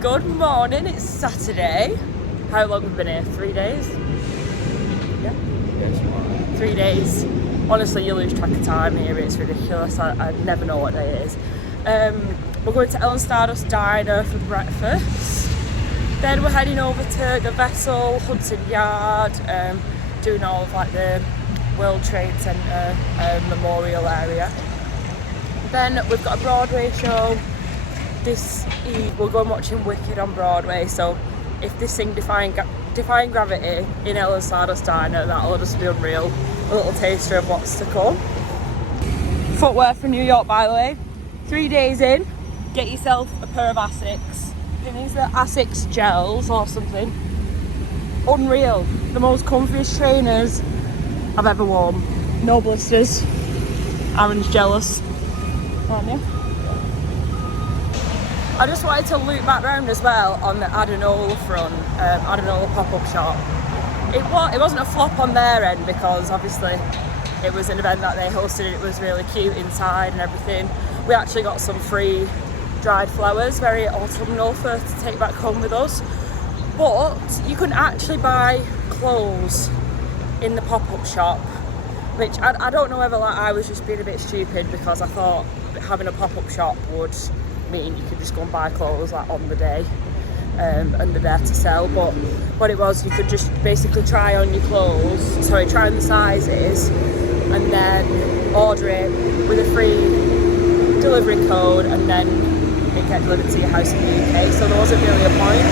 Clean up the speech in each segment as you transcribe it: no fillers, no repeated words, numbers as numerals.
Good morning, it's Saturday. How long have we been here? 3 days? Yeah? 3 days. Honestly, you lose track of time here, it's ridiculous. I never know what day it is. We're going to Ellen Stardust Diner for breakfast. Then we're heading over to the Vessel, Hudson Yard, doing all of like the World Trade Center memorial area. Then we've got a Broadway show this eve. We're going watching Wicked on Broadway, so if they sing Defying Gravity in Ellen Stardust Diner, that'll just be unreal. A little taster of what's to come. Footwear from New York, by the way. 3 days in, get yourself a pair of Asics. I think these are Asics gels or something. Unreal. The most comfiest trainers I've ever worn. No blisters. Aaron's jealous. Aren't you? I just wanted to loop back round as well on the Adenola front, Adenola pop-up shop. It wasn't a flop on their end because obviously it was an event that they hosted and it was really cute inside and everything. We actually got some free dried flowers, very autumnal to take back home with us. But you couldn't actually buy clothes in the pop-up shop, which I don't know whether like I was just being a bit stupid because I thought having a pop-up shop would mean you could just go and buy clothes like on the day and they're there to sell, but what it was, you could just basically try on your clothes, try on the sizes and then order it with a free delivery code and then it get delivered to your house in the UK, so there wasn't really a point.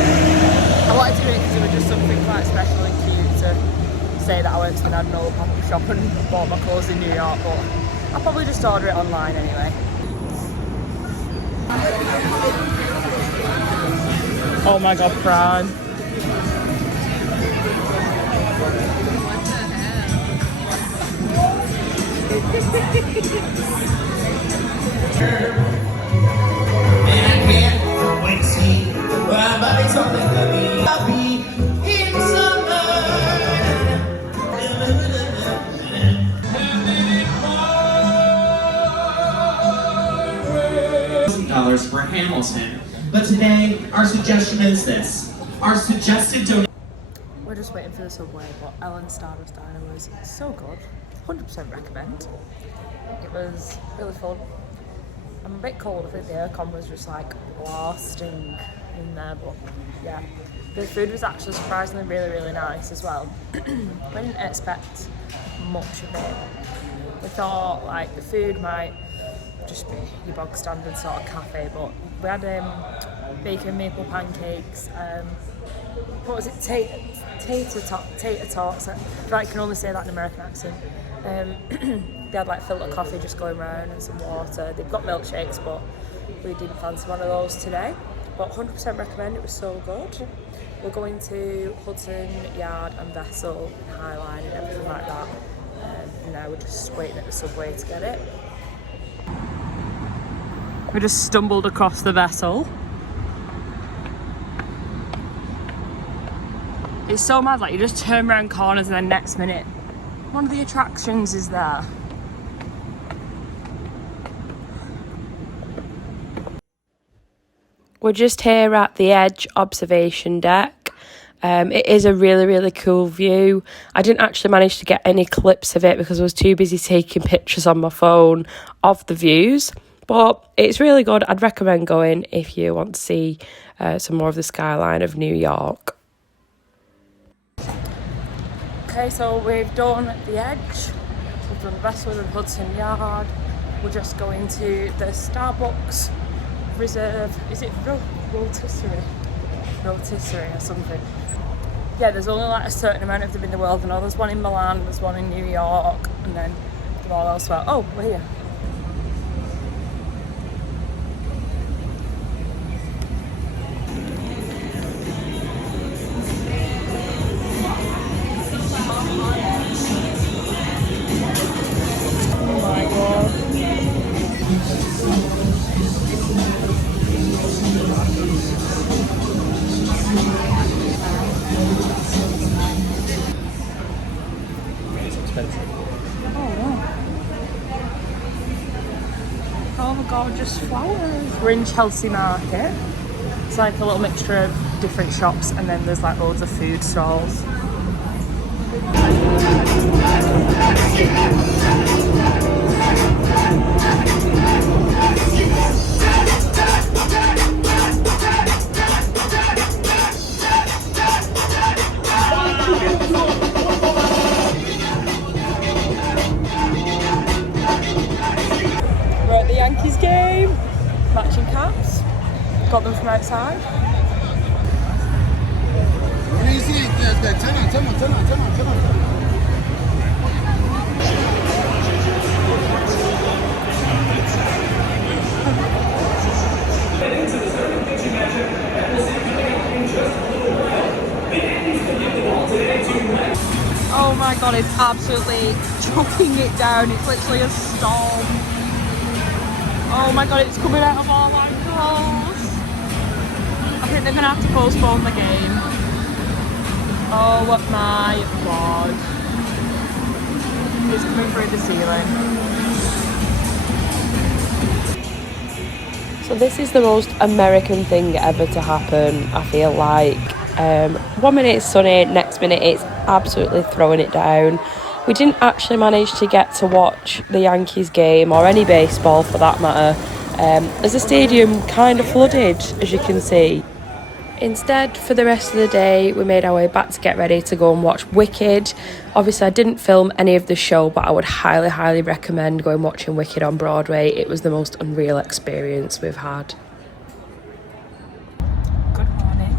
I wanted to do it because it was just something quite special and cute to say that I went to an Adenola pop-up shop and bought my clothes in New York, but I'll probably just order it online anyway. Oh my god, Fran. And I can't wait to see my body's something to be. I'll be in summer. $1,000 for Hamilton. But today, our suggestion is this. Our suggested donation. We're just waiting for the subway, but Ellen Stardust Diner was so good. 100% recommend. It was really fun. I'm a bit cold, I think the aircon was just like blasting in there, but yeah. The food was actually surprisingly really nice as well. We didn't expect much of it. We thought like the food might just be your bog standard sort of cafe, but we had bacon maple pancakes, what was it, tater tots, I feel like I can only say that in an American accent. They had like filter coffee just going around and some water. They've got milkshakes, but we didn't fancy one of those today, but 100% recommend, it was so good. We're going to Hudson Yard and Vessel and Skyline and everything like that, and now we're just waiting at the subway to get it. We just stumbled across the Vessel. It's so mad, like you just turn around corners and then next minute one of the attractions is there. We're just here at the Edge observation deck. It is a really cool view. I didn't actually manage to get any clips of it because I was too busy taking pictures on my phone of the views. But it's really good. I'd recommend going if you want to see some more of the skyline of New York. Okay, so we've done the Edge, we've done Vessel and Hudson Yard. We're just going to the Starbucks Reserve. Is it rotisserie or something? Yeah, there's only like a certain amount of them in the world. I know there's one in Milan, there's one in New York, and then they're all elsewhere. Oh, we're here. Gorgeous flowers. We're in Chelsea Market. It's There's like a little mixture of different shops, and then there's like loads of food stalls. We're at the Yankees game, matching caps. Got them from outside. Oh my god, it's absolutely choking it down. It's literally a storm. Oh my god, it's coming out of all my clothes. I think they're gonna have to postpone the game. Oh my god. It's coming through the ceiling. So this is the most American thing ever to happen, I feel like. 1 minute it's sunny, next minute it's absolutely throwing it down. We didn't actually manage to get to watch the Yankees game, or any baseball for that matter, as the stadium kind of flooded, as you can see. Instead, for the rest of the day, we made our way back to get ready to go and watch Wicked. Obviously, I didn't film any of the show, but I would highly, highly recommend going watching Wicked on Broadway. It was the most unreal experience we've had. Good morning.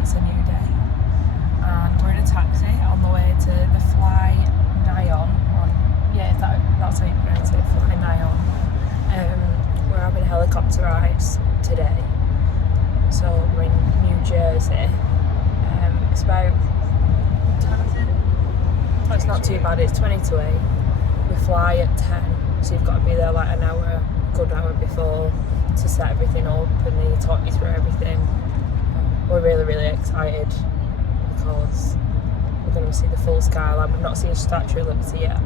It's a new day. And we're in a taxi on the way to the FlyNyon. That's how you pronounce it, FlyNyon. We're having helicopter rides today. So we're in New Jersey. It's about, what time is it? Oh, it's not too bad, it's 20 to 8. We fly at 10, so you've got to be there like an hour, good hour before, to set everything up and they talk you through everything. We're really, really excited because we're going to see the full Skyline. We've not seen Statue of Liberty yet,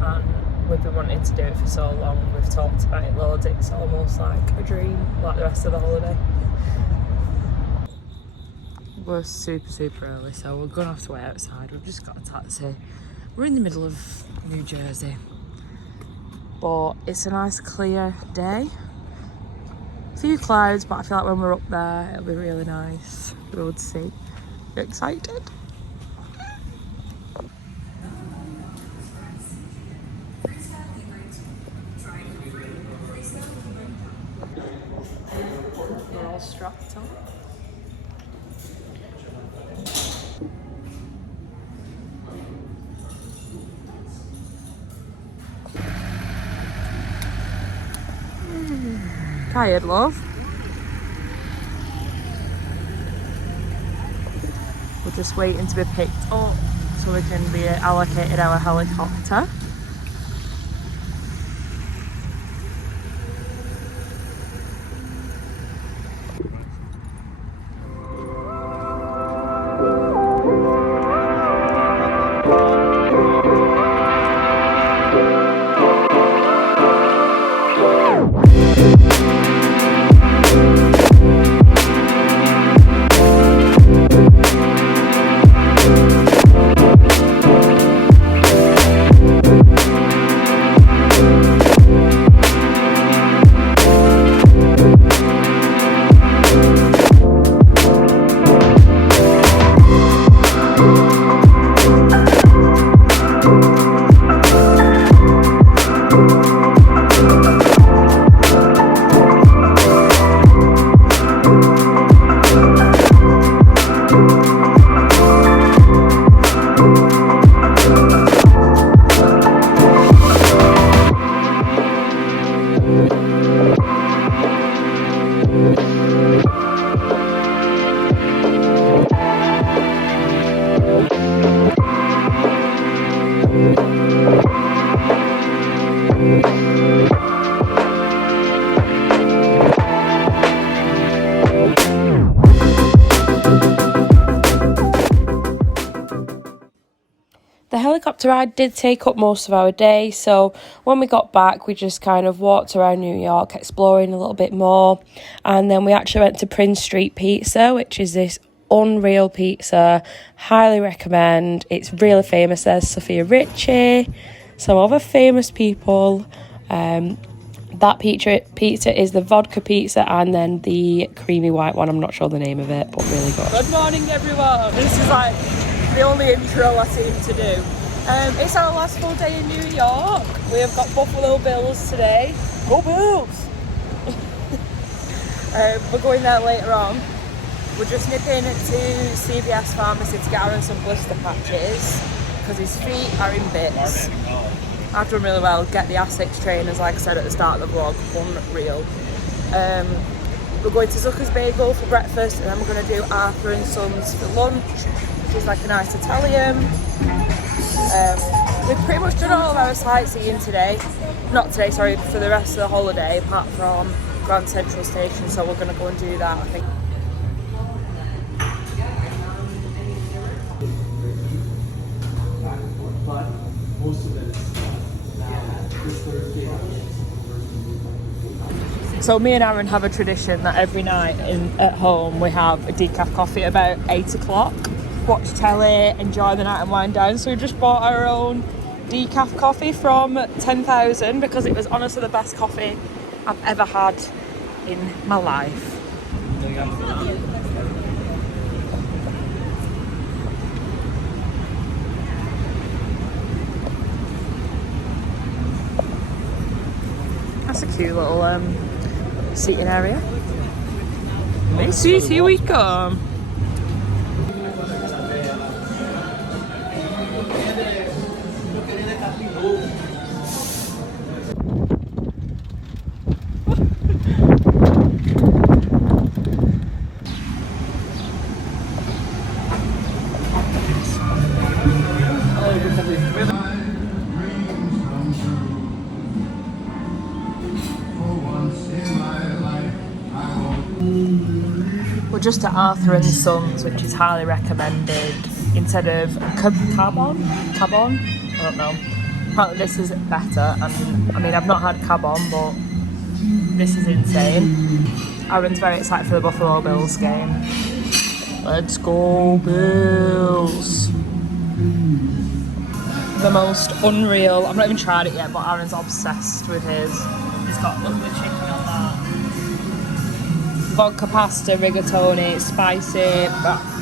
and we've been wanting to do it for so long. We've talked about it loads. It's almost like a dream, like the rest of the holiday. We're super, super early, so we're going to have to wait outside. We've just got a taxi. We're in the middle of New Jersey, but it's a nice clear day. A few clouds, but I feel like when we're up there, it'll be really nice. We'll see. You excited? We're all strapped on. Tired, love? We're just waiting to be picked up so we can be allocated our helicopter. helicopter ride did take up most of our day, so when we got back we just kind of walked around New York exploring a little bit more, and then we actually went to Prince Street Pizza, which is this unreal pizza. Highly recommend. It's really famous. There's Sophia Richie, some other famous people. That pizza is the vodka pizza and then the creamy white one. I'm not sure the name of it, but really good. Good morning, everyone. This is like the only intro I seem to do. It's our last full day in New York. We have got Buffalo Bills today. Go Bills! We're going there later on. We're just nipping to CVS Pharmacy to get Aaron some blister patches because his feet are in bits. I've done really well. Get the Asics trainers, like I said at the start of the vlog, unreal. We're going to Zucker's Bagel for breakfast, and then we're going to do Arthur and Sons for lunch, which is like a nice Italian. We've pretty much done all of our sightseeing today. Not today, sorry, for the rest of the holiday, apart from Grand Central Station, so we're going to go and do that, I think. So me and Aaron have a tradition that every night at home we have a decaf coffee at about 8 o'clock. Watch telly, enjoy the night and wind down. So we just bought our own decaf coffee from 10,000 because it was honestly the best coffee I've ever had in my life. That's a cute little seating area. Macy's, here we come. We're just at Arthur and Sons, which is highly recommended. Instead of Cabon? I don't know. Apparently this is better, and I mean I've not had Cabon, but this is insane. Aaron's very excited for the Buffalo Bills game. Let's go Bills! The most unreal, I've not even tried it yet, but Aaron's obsessed with his. He's got, look at the chicken on that. Vodka pasta, rigatoni, spicy,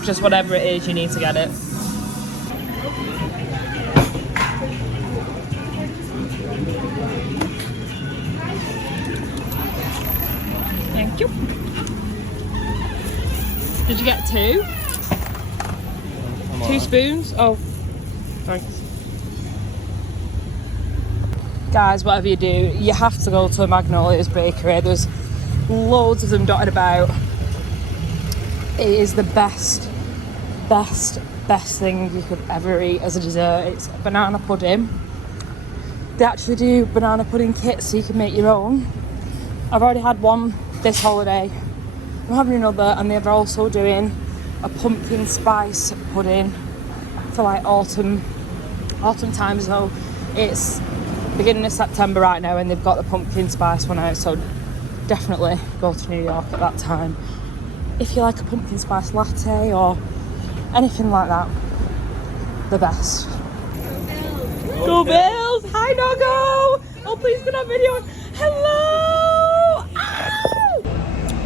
just whatever it is, you need to get it. Thank you. Did you get two? 2 spoons? Oh, thanks. Guys, whatever you do, you have to go to Magnolia's Bakery. There's loads of them dotted about. It is the best thing you could ever eat as a dessert. It's banana pudding. They actually do banana pudding kits so you can make your own. I've already had one this holiday. I'm having another, and they're also doing a pumpkin spice pudding for like autumn time. So it's beginning of September right now, and they've got the pumpkin spice one out, so definitely go to New York at that time if you like a pumpkin spice latte or anything like that. The best. Go Bills! Hi Doggo! Oh, please get that video. Hello! Ow!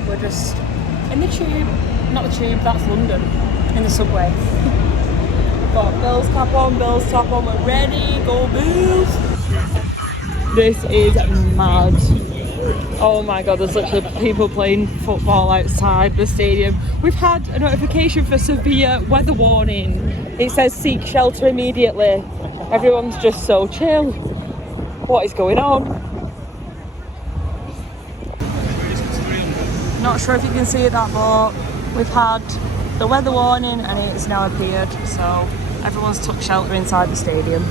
We're just in the tube, not the tube, that's London, in the subway. We've got Bills cap on, Bills top on, we're ready, go Bills! This is mad. Oh my god, there's literally people playing football outside the stadium. We've had a notification for severe weather warning. It says seek shelter immediately. Everyone's just so chill. What is going on? Not sure if you can see that, but we've had the weather warning and it's now appeared, so everyone's took shelter inside the stadium.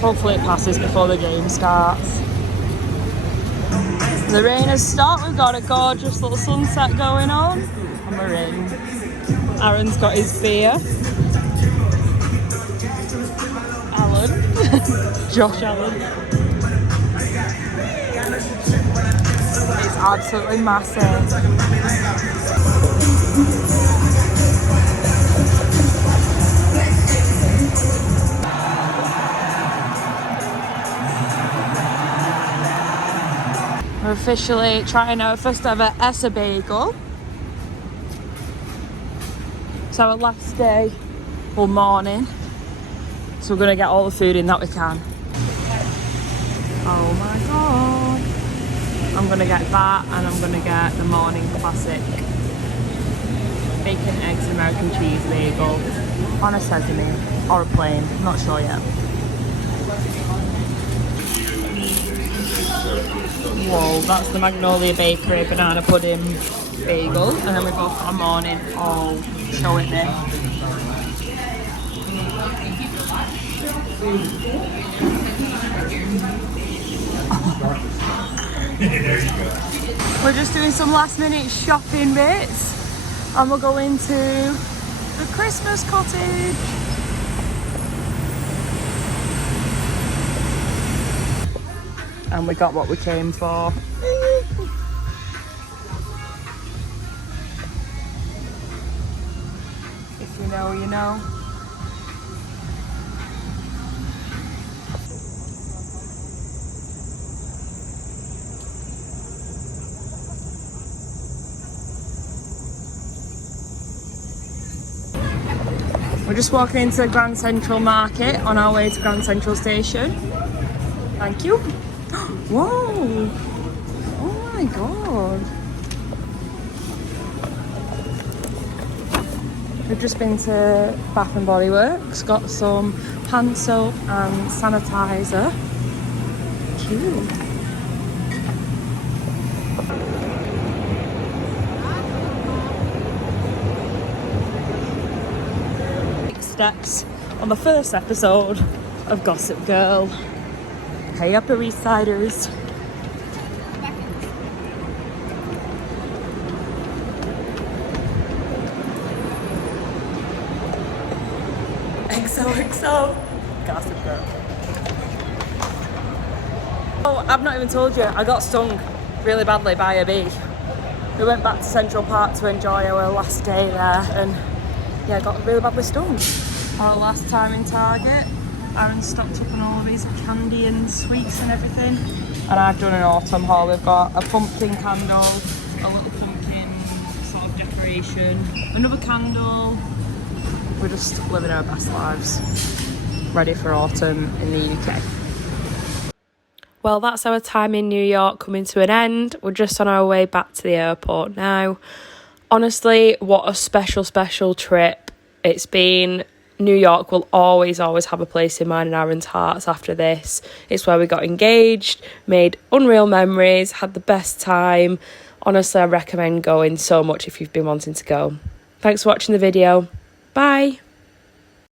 Hopefully it passes before the game starts. The rain has stopped, we've got a gorgeous little sunset going on, and we're in. Aaron's got his beer. Josh Allen. It's absolutely massive. We're officially trying our first ever Essa bagel. It's our last day, or morning, so we're going to get all the food in that we can. Oh my god. I'm going to get that, and I'm going to get the morning classic bacon, eggs, American cheese bagel on a sesame or a plain, I'm not sure yet. Whoa, that's the Magnolia Bakery banana pudding bagel, and then we've got our morning all showing there. We're just doing some last minute shopping bits, and we'll go into the Christmas cottage. And we got what we came for. If you know, you know. We're just walking into the Grand Central Market on our way to Grand Central Station. Thank you. Whoa! Oh my god. We've just been to Bath and Body Works, got some hand soap and sanitizer. Cute. Steps on the first episode of Gossip Girl. Hey Upper East Siders. XOXO Gossip Girl. Oh, I've not even told you, I got stung really badly by a bee. We went back to Central Park to enjoy our last day there, and yeah, got really badly stung. Our last time in Target, Aaron stocked up on all of his candy and sweets and everything. And I've done an autumn haul. We've got a pumpkin candle, a little pumpkin sort of decoration, another candle. We're just living our best lives, ready for autumn in the UK. Well, that's our time in New York coming to an end. We're just on our way back to the airport now. Honestly, what a special, special trip it's been. New York will always have a place in mine and Aaron's hearts after this. It's where we got engaged, made unreal memories, had the best time. Honestly, I recommend going so much if you've been wanting to go. Thanks for watching the video. Bye.